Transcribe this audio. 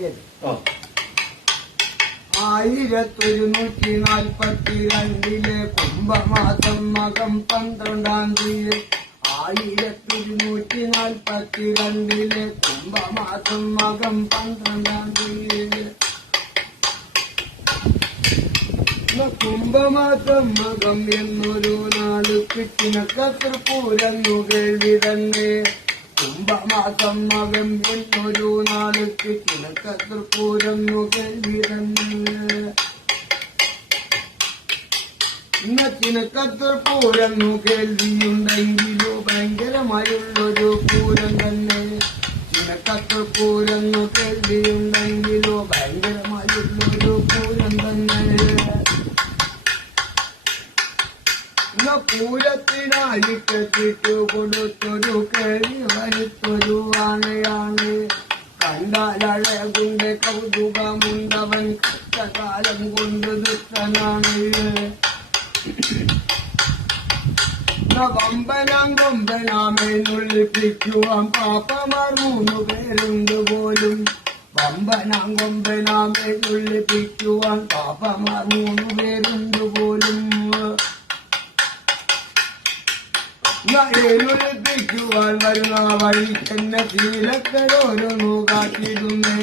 നോക്കിയത് 1142 കുംഭമാസം മകം 12-ാം തീയതി 1142 കുംഭമാസം മകം 12-ാം തീയതി കുംഭമാസം മകം എന്നൊരു നാട് കിട്ടിനക്കത്തൃപ്പൂരെന്നു കേൾവി തന്നെ കുംഭമാസം മകം എന്നൊരു നാട് കിട്ടിനക്കത്തൃപ്പൂരെന്നു കേൾവി തന്നെ ചിനക്കത്തൃപ്പൂരെന്നു കേൾവിയുണ്ടെങ്കിലോ ഭയങ്കരമായുള്ളൊരു പൂരം തന്നെ ചിനക്കത്തൃപ്പൂരെന്നു കേൾവിയുണ്ടെങ്കിലോ ഭയങ്കരമായുള്ളൊരു പൂരം തന്നെ പൂരത്തിനായി കെട്ടിട്ടു കൊടുത്തൊരു കേൾവി വരുത്തൊരു ആനയാണ് കണ്ടാലഴകുണ്ട് കൗതുകമുണ്ടവൻ കഷ്ടകാലം കൊണ്ട് ദുഷ്ടനാണ് വമ്പനാങ്കൊമ്പനാമേനുള്ളിപ്പിക്കുവാൻ പാപ്പമാർ 3 പേരുണ്ട് പോലും വമ്പനാങ്കൊമ്പനാമേനുള്ളിപ്പിക്കുവാൻ പാപ്പമാർ 3 പേരുണ്ട് പോലും എഴുതിപ്പിക്കുവാൻ വരുന്ന വഴി തന്നെ ശീലക്കരോരൊന്നു കാട്ടിടുന്നേ